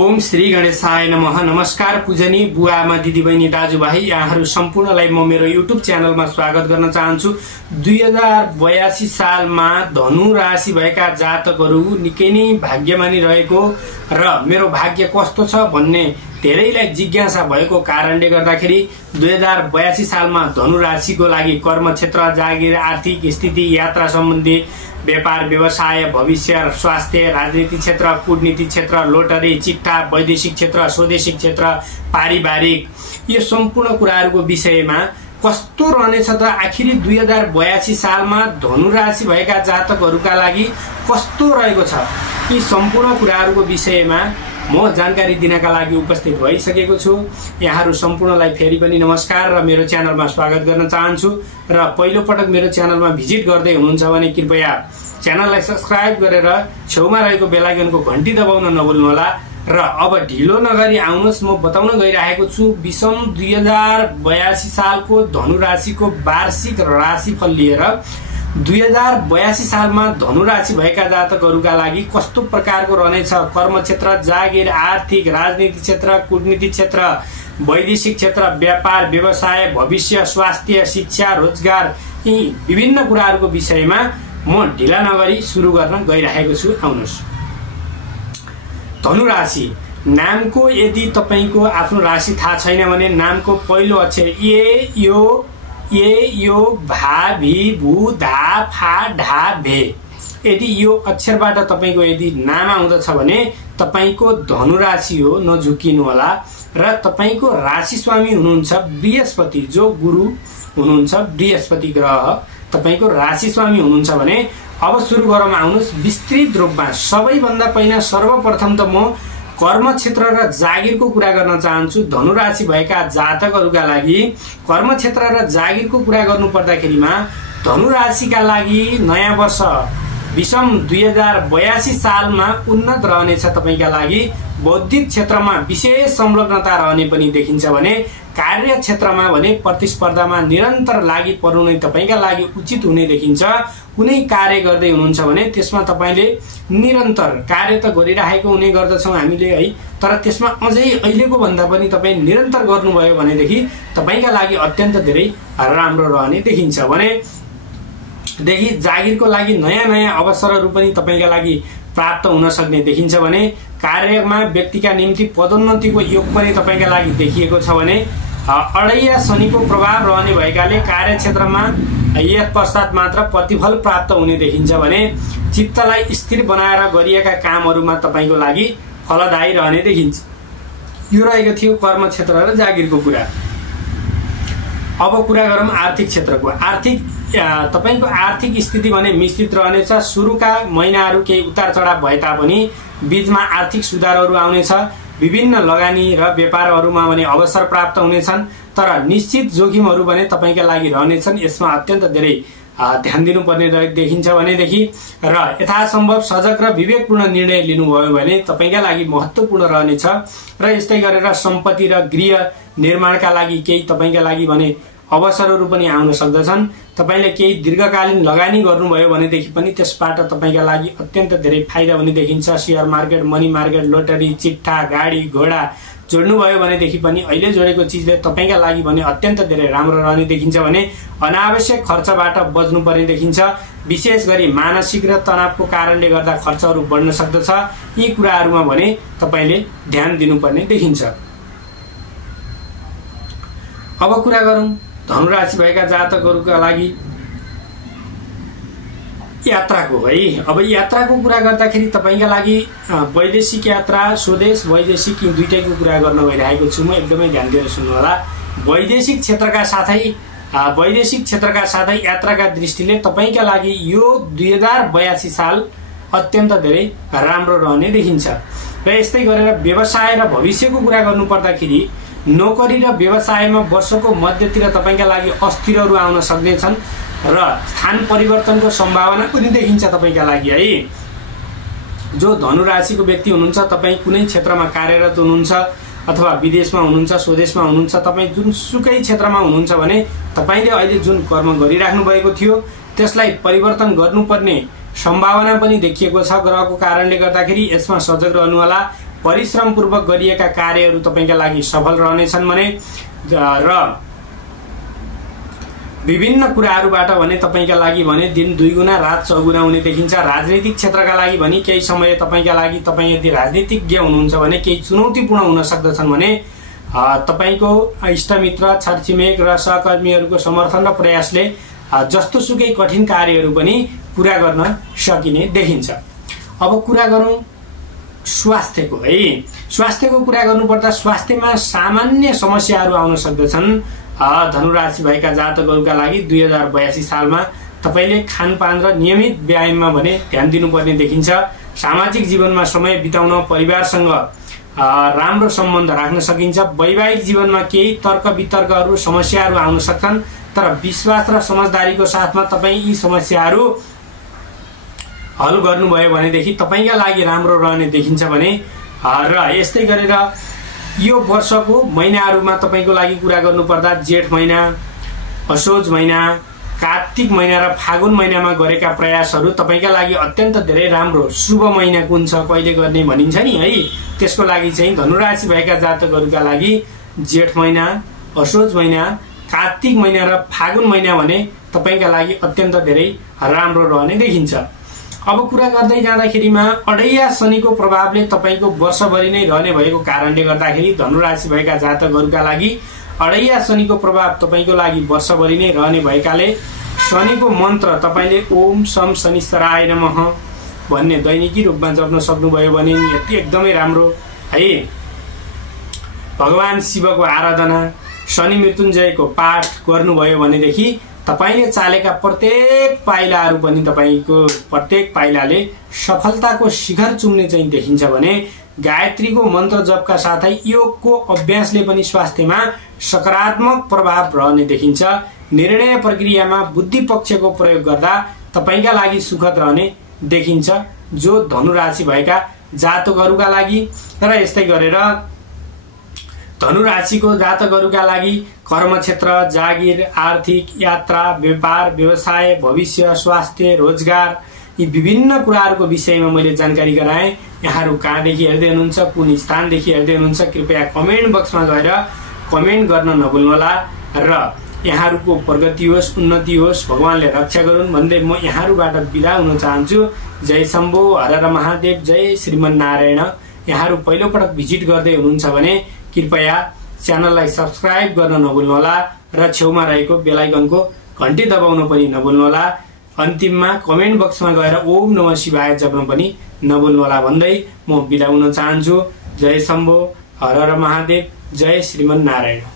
ओम श्री गणेशाय नमः। नमस्कार पूजनी बुवा आमा दिदीबहिनी दाजुभाइ यहाँहरू सम्पूर्णलाई म मेरो युट्युब च्यानलमा स्वागत गर्न चाहन्छु। 2082 सालमा धनु राशि भएका जातकहरू निकै नै भाग्यमानी रहेको र मेरो भाग्य कस्तो छ भन्ने धेरैलाई जिज्ञासा भएको कारणले गर्दाखेरि 2082 सालमा धनु राशिको लागि कर्म क्षेत्र, जागिर, आर्थिक स्थिति, यात्रा सम्बन्धी, व्यापार व्यवसाय, भविष्य, स्वास्थ्य, राजनीति क्षेत्र, कूटनीति क्षेत्र, लोटरी, चिट्ठा, वैदेशिक क्षेत्र, स्वदेशिक क्षेत्र, पारिवारिक, यो सम्पूर्ण कुराहरूको विषयमा कस्तो रहनेछ त आखिरी 2082 सालमा धनु राशि भएका जातकहरूका लागि कस्तो रहेको छ, यी सम्पूर्ण कुराहरूको विषयमा म जानकारी दिनका लागि उपस्थित भइसकेको छु। यहाँहरू सम्पूर्णलाई फेरि पनि नमस्कार र मेरो च्यानलमा स्वागत गर्न चाहन्छु। र पहिलो पटक मेरो च्यानलमा भिजिट गर्दै हुनुहुन्छ भने कृपया च्यानललाई सब्स्क्राइब गरेर छेउमा रहेको बेल आइकनको घण्टी दबाउन नभुल्नुहोला। र अब ढिलो नगरी आउनुहोस्, म बताउन गइरहेको छु विषम 2082 सालको धनु राशिको वार्षिक राशिफल लिएर 2082 सालमा धनु राशि भएका जातकहरूका लागि कस्तो प्रकारको रहनेछ। कर्म क्षेत्र, जागिर, आर्थिक, राजनीति क्षेत्र, कूटनीति क्षेत्र, वैदेशिक क्षेत्र, व्यापार व्यवसाय, भविष्य, स्वास्थ्य, शिक्षा, रोजगार, यी विभिन्न कुराहरूको विषयमा म ढिला नगरी सुरु गर्न गइरहेको छु। आउनुहोस्। धनु राशि नामको यदि तपाईको आफ्नो राशि थाहा छैन भने नामको पहिलो अक्षर यो भा भी भू धा फा ढा भे, यदि यो अक्षरबाट तपाईको यदि नाम आउँदछ भने तपाईको धनु राशि हो, नझुकिनु होला। र तपाईको राशि स्वामी हुनुहुन्छ बृहस्पति, जो गुरु हुनुहुन्छ, बृहस्पति ग्रह तपाईको राशि स्वामी हुनुहुन्छ भने अब सुरु गरौँ। आउनुहोस् विस्तृत रूपमा। सबैभन्दा पहिला सर्वप्रथम त म कर्म क्षेत्र र जागिरको कुरा गर्न चाहन्छु। धनु राशि भएका जातकहरूका लागि कर्म क्षेत्र र जागिरको कुरा गर्नु पर्दाखेरिमा धनु राशिका लागि नयाँ वर्ष विषम 2082 सालमा उन्नत रहनेछ। तपाईका लागि बौद्धिक क्षेत्रमा विशेष संलग्नता रहने पनि देखिन्छ भने कार्य क्षेत्रमा भने प्रतिस्पर्धामा निरन्तर लागि पर्नु नै तपाईका लागि उचित हुने देखिन्छ। कुनै कार्य गर्दै हुनुहुन्छ भने त्यसमा तपाईले निरन्तर कार्य त गरिरहेको हुने गर्दछौँ हामीले है, तर त्यसमा अझै अहिलेको भन्दा पनि तपाईँ निरन्तर गर्नुभयो भनेदेखि तपाईका लागि अत्यन्त धेरै राम्रो रहने देखिन्छ। भनेदेखि जागिरको लागि नयाँ नयाँ अवसरहरू पनि तपाईका लागि प्राप्त हुन सक्ने देखिन्छ भने कार्यमा व्यक्तिका निम्ति पदोन्नतिको योग पनि तपाईका लागि देखिएको छ भने अडैया शनिको प्रभाव रहने भएकाले कार्यक्षेत्रमा यस पश्चात मात्र प्रतिफल प्राप्त हुने देखिन्छ भने चित्तलाई स्थिर बनाएर गरिएका कामहरूमा तपाईको लागि फलदायी रहने देखिन्छ। यो रहेको थियो कर्म क्षेत्र र जागिरको कुरा। अब कुरा गरौँ आर्थिक क्षेत्रको। तपाईको आर्थिक स्थिति भने मिश्रित रहनेछ। सुरुका महिनाहरू केही उतार चढाव भए तापनि बीचमा आर्थिक सुधारहरू आउनेछ। विभिन्न लगानी र व्यापारहरूमा भने अवसर प्राप्त हुनेछन्, तर निश्चित जोखिमहरू भने तपाईका लागि रहनेछन्। यसमा अत्यन्त धेरै ध्यान दिनुपर्ने देखिन्छ भनेदेखि र यथासम्भव सजग र विवेकपूर्ण निर्णय लिनुभयो भने तपाईका लागि महत्त्वपूर्ण रहनेछ। र यस्तै गरेर सम्पत्ति र गृह निर्माणका लागि केही तपाईका लागि भने अवसरहरू पनि आउन सक्दछन्। तपाईले केही दीर्घकालीन लगानी गर्नुभयो भनेदेखि पनि त्यसबाट तपाईका लागि अत्यन्त धेरै फाइदा हुने देखिन्छ। Share market, money market, lottery, चिट्ठा, गाडी घोडा जोड्नुभयो भनेदेखि पनि अहिले जोडेको चिजले तपाईका लागि भने अत्यन्त धेरै राम्रो रहने देखिन्छ भने अनावश्यक खर्चबाट बच्नुपर्ने देखिन्छ। विशेष गरी मानसिक र तनावको कारणले गर्दा खर्चहरू बढ्न सक्दछ। यी कुराहरूमा भने तपाईले ध्यान दिनुपर्ने देखिन्छ। अब कुरा गरौँ धनु राशि भएका जातकहरूका लागि यात्राको है। अब यात्राको कुरा गर्दाखेरि तपाईका लागि वैदेशिक यात्रा, स्वदेश वैदेशिक यी दुईटैको कुरा गर्न गइरहेको छु। म एकदमै ध्यान दिएर सुन्नु होला। वैदेशिक क्षेत्रका साथै यात्राका दृष्टिले तपाईका लागि यो 2082 साल अत्यन्त धेरै राम्रो रहने देखिन्छ। र यस्तै गरेर व्यवसाय र भविष्यको कुरा गर्नु पर्दाखेरि नोकरी र व्यवसायमा वर्षको मध्यतिर तपाईका लागि अस्थिरहरू आउन सक्नेछन् र स्थान परिवर्तनको सम्भावना पनि देखिन्छ तपाईका लागि है। जो धनु राशिको व्यक्ति हुनुहुन्छ, तपाईँ कुनै क्षेत्रमा कार्यरत हुनुहुन्छ अथवा विदेशमा हुनुहुन्छ, स्वदेशमा हुनुहुन्छ, तपाईँ जुनसुकै क्षेत्रमा हुनुहुन्छ भने तपाईले अहिले जुन कर्म गरिराख्नु भएको थियो त्यसलाई परिवर्तन गर्नुपर्ने सम्भावना पनि देखिएको छ ग्रहको कारणले गर्दाखेरि। यसमा सजग रहनु होला। परिश्रमपूर्वक गरिएका कार्यहरू तपाईका लागि सफल रहनेछन् भने र विभिन्न कुराहरूबाट भने तपाईका लागि भने दिन 2 गुना रात 6 गुना हुने देखिन्छ। राजनीतिक क्षेत्रका लागि भने केही समय तपाईका लागि तपाई यदि राजनीतिज्ञ हुनुहुन्छ भने केही चुनौतीपूर्ण हुन सक्दछन् भने तपाईको इष्टमित्र छरछिमेक र सहकर्मीहरूको समर्थन र प्रयासले जस्तोसुकै कठिन कार्यहरू पनि पूरा गर्न सकिने देखिन्छ। अब कुरा गरौं स्वास्थ्यको है। स्वास्थ्यको कुरा गर्नुपर्दा स्वास्थ्यमा सामान्य समस्याहरू आउन सक्दछन्। धनुराशि भएका जातकहरूका लागि 2082 सालमा तपाईले खानपान र नियमित व्यायाममा भने ध्यान दिनुपर्ने देखिन्छ। सामाजिक जीवनमा समय बिताउन परिवारसँग राम्रो सम्बन्ध राख्न सकिन्छ। वैवाहिक जीवनमा केही तर्क वितर्कहरू समस्याहरू आउन सक्छन्, तर विश्वास र समझदारीको साथमा तपाई यी समस्याहरू हल गर्नुभयो भनेदेखि तपाईका लागि राम्रो रहने देखिन्छ भने र यस्तै गरेर यो वर्षको महिनाहरूमा तपाईको लागि कुरा गर्नुपर्दा जेठ महिना, असोज महिना, कार्तिक महिना र फागुन महिनामा गरेका प्रयासहरू तपाईका लागि अत्यन्त धेरै राम्रो शुभ महिना कुन छ कहिले गर्ने भनिन्छ नि है। त्यसको लागि चाहिँ धनुराशि भएका जातकहरूका लागि जेठ महिना, असोज महिना, कार्तिक महिना र फागुन महिना भने तपाईका लागि अत्यन्त धेरै राम्रो रहने देखिन्छ। अब कुरा गर्दै जाँदाखेरिमा अडैया शनिको प्रभावले तपाईको वर्षभरि नै रहने भएको कारणले गर्दाखेरि धनुराशि भएका जातकहरूका लागि अडैया शनिको प्रभाव तपाईको लागि वर्षभरि नै रहने भएकाले शनिको मन्त्र तपाईले ओम शम शनिश्चराय नमः भन्ने दैनिकी रूपमा जप्न सक्नुभयो भने यति एकदमै राम्रो है। भगवान शिवको आराधना, शनि मृत्युञ्जयको पाठ गर्नुभयो भनेदेखि तपाईले चालेका प्रत्येक पाइलाहरू पनि तपाईको प्रत्येक पाइलाले सफलताको शिखर चुम्ने चाहिँ देखिन्छ भने गायत्रीको मन्त्र जपका साथै योगको अभ्यासले पनि स्वास्थ्यमा सकारात्मक प्रभाव रहने देखिन्छ। निर्णय प्रक्रियामा बुद्धि पक्षको प्रयोग गर्दा तपाईका लागि सुखद रहने देखिन्छ जो धनुराशि भएका जातकहरूका लागि। र यस्तै गरेर धनुराशिको जातकहरूका लागि कर्मक्षेत्र, जागिर, आर्थिक, यात्रा, व्यापार, व्यवसाय, भविष्य, स्वास्थ्य, रोजगार यी विभिन्न कुराहरूको विषयमा मैले जानकारी गराएँ। यहाँहरू कहाँदेखि हेर्दै हुनुहुन्छ, कुन स्थानदेखि हेर्दै हुनुहुन्छ, कृपया कमेन्ट बक्समा गएर कमेन्ट गर्न नभुल्नुहोला र यहाँहरूको प्रगति होस्, उन्नति होस्, भगवानले रक्षा गरून् भन्दै म यहाँहरूबाट बिदा हुन चाहन्छु। जय शम्भो, हर हर महादेव, जय श्रीमन्नारायण। यहाँहरू पहिलोपटक भिजिट गर्दै हुनुहुन्छ भने कृपया च्यानललाई सब्स्क्राइब गर्न नभुल्नुहोला र छेउमा रहेको बेल आइकनको घण्टी दबाउन पनि नभुल्नुहोला। अन्तिममा कमेन्ट बक्समा गएर ओम नमः शिवाय जप्न पनि नभुल्नुहोला भन्दै म बिदा हुन चाहन्छु। जय शम्भो, हर हर महादेव, जय श्रीमन्नारायण।